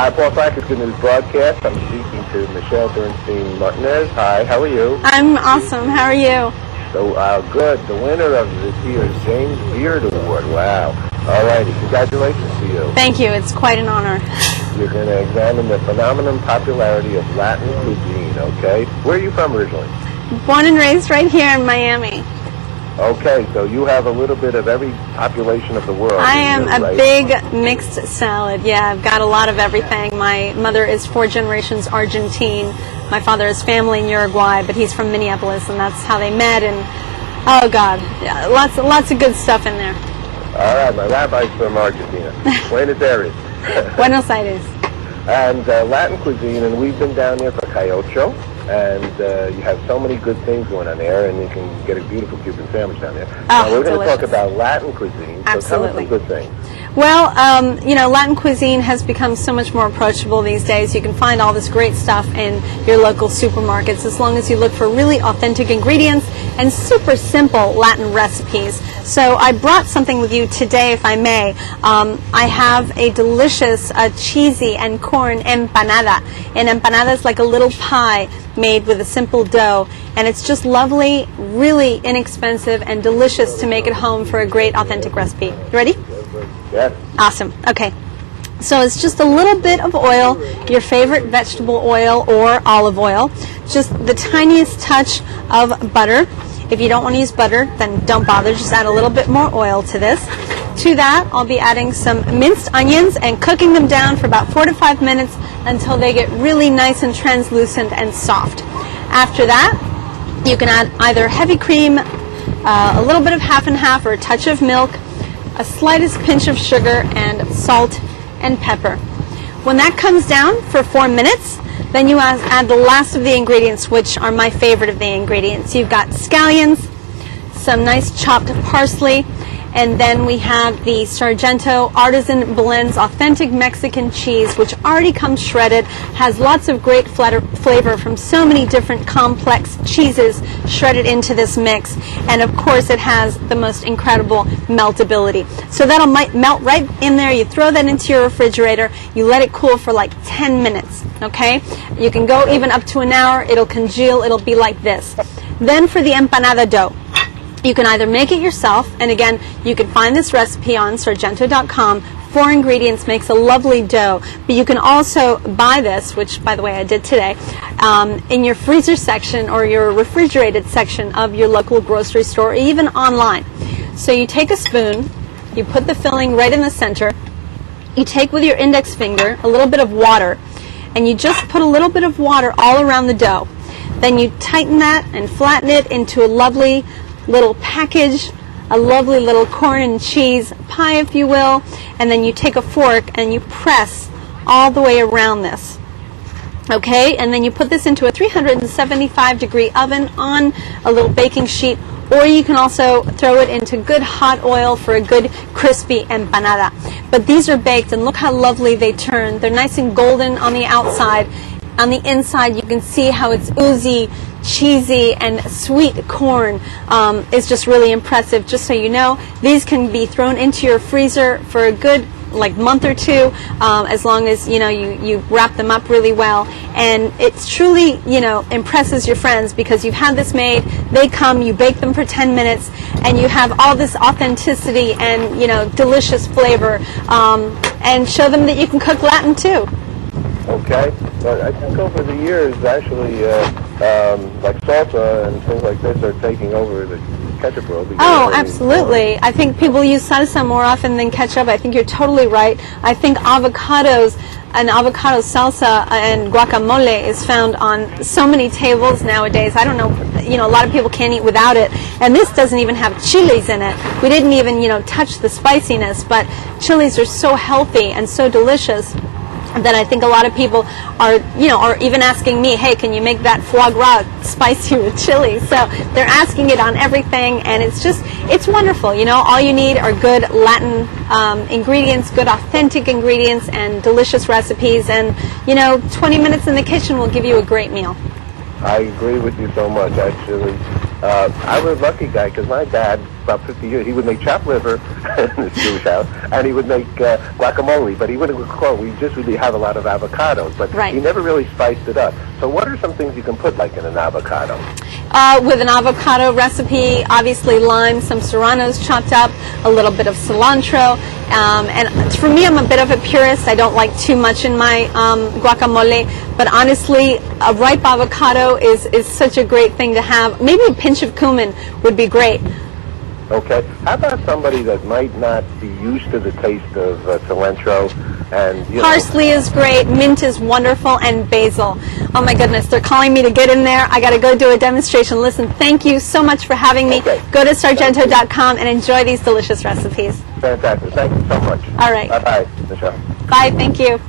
Hi, Paul Francis, Good News Broadcast. I'm speaking to Michelle Bernstein-Martinez. Hi, how are you? I'm awesome. How are you? So, good. The winner of this year's James Beard Award. Wow. All righty. Congratulations to you. Thank you. It's quite an honor. You're going to examine the phenomenon popularity of Latin cuisine, okay? Where are you from originally? Born and raised right here in Miami. Okay, so you have a little bit of every population of the world. I am here, a right? big mixed salad. Yeah, I've got a lot of everything. My mother is 4 generations Argentine. My father is family in Uruguay, but he's from Minneapolis, and that's how they met. And oh God, yeah, lots of good stuff in there. All right, my rabbi's from Argentina. Buenos Aires. Buenos Aires. And Latin cuisine, and we've been down there for Cayocho, and you have so many good things going on there, and you can get a beautiful Cuban sandwich down there. Now, we're going to talk about Latin cuisine, so tell us some good things. Well, you know, Latin cuisine has become so much more approachable these days. You can find all this great stuff in your local supermarkets as long as you look for really authentic ingredients and super simple Latin recipes. So I brought something with you today, if I may. I have a delicious cheesy and corn empanada. An empanada is like a little pie made with a simple dough, and it's just lovely, really inexpensive, and delicious to make at home for a great authentic recipe. You ready? Yes. Awesome. Okay. So it's just a little bit of oil, your favorite vegetable oil or olive oil, just the tiniest touch of butter. If you don't want to use butter, then don't bother. Just add a little bit more oil to this. To that, I'll be adding some minced onions and cooking them down for about 4 to 5 minutes until they get really nice and translucent and soft. After that, you can add either heavy cream, a little bit of half and half, or a touch of milk, a slightest pinch of sugar, and salt and pepper. When that comes down for 4 minutes, then you add the last of the ingredients, which are my favorite of the ingredients. You've got scallions, some nice chopped parsley, and then we have the Sargento Artisan Blends Authentic Mexican Cheese, which already comes shredded, has lots of great flavor from so many different complex cheeses shredded into this mix. And of course, it has the most incredible meltability. So that'll melt right in there. You throw that into your refrigerator. You let it cool for like 10 minutes, okay? You can go even up to an hour. It'll congeal. It'll be like this. Then for the empanada dough, you can either make it yourself, and again, you can find this recipe on sargento.com. 4 ingredients makes a lovely dough, but you can also buy this, which, by the way, I did today, in your freezer section or your refrigerated section of your local grocery store, or even online. So you take a spoon, you put the filling right in the center, you take with your index finger a little bit of water, and you just put a little bit of water all around the dough. Then you tighten that and flatten it into a lovely little package, a lovely little corn and cheese pie, if you will, and then you take a fork and you press all the way around this. Okay, and then you put this into a 375-degree oven on a little baking sheet, or you can also throw it into good hot oil for a good crispy empanada. But these are baked, and look how lovely they turn. They're nice and golden on the outside. On the inside, you can see how it's oozy, cheesy, and sweet corn is just really impressive. Just so you know, these can be thrown into your freezer for a good month or two, as long as you wrap them up really well. And it's truly impresses your friends because you've had this made. They come, you bake them for 10 minutes, and you have all this authenticity and delicious flavor, and show them that you can cook Latin too. Okay, but I think over the years, actually, like salsa and things like this are taking over the ketchup world. Oh, absolutely. I think people use salsa more often than ketchup. I think you're totally right. I think avocados and avocado salsa and guacamole is found on so many tables nowadays. I don't know, a lot of people can't eat without it. And this doesn't even have chilies in it. We didn't even, touch the spiciness, but chilies are so healthy and so delicious that I think a lot of people are, are even asking me, hey, can you make that foie gras spicy with chili? So they're asking it on everything, and it's wonderful. All you need are good Latin ingredients, good authentic ingredients, and delicious recipes. And, 20 minutes in the kitchen will give you a great meal. I agree with you so much, actually. I was a lucky guy because my dad about 50 years. He would make chopped liver in his Jewish house, and he would make guacamole, but he wouldn't we just really have a lot of avocados, but right. he never really spiced it up. So what are some things you can put like in an avocado? With an avocado recipe, obviously lime, some serranos chopped up, a little bit of cilantro, and for me, I'm a bit of a purist. I don't like too much in my guacamole, but honestly, a ripe avocado is such a great thing to have. Maybe a pinch of cumin would be great. Okay. How about somebody that might not be used to the taste of cilantro? And parsley is great, mint is wonderful, and basil. Oh my goodness, they're calling me to get in there. I got to go do a demonstration. Listen, thank you so much for having me. Okay. Go to sargento.com and enjoy these delicious recipes. Fantastic. Thank you so much. All right. Bye-bye, Michelle. Bye. Thank you.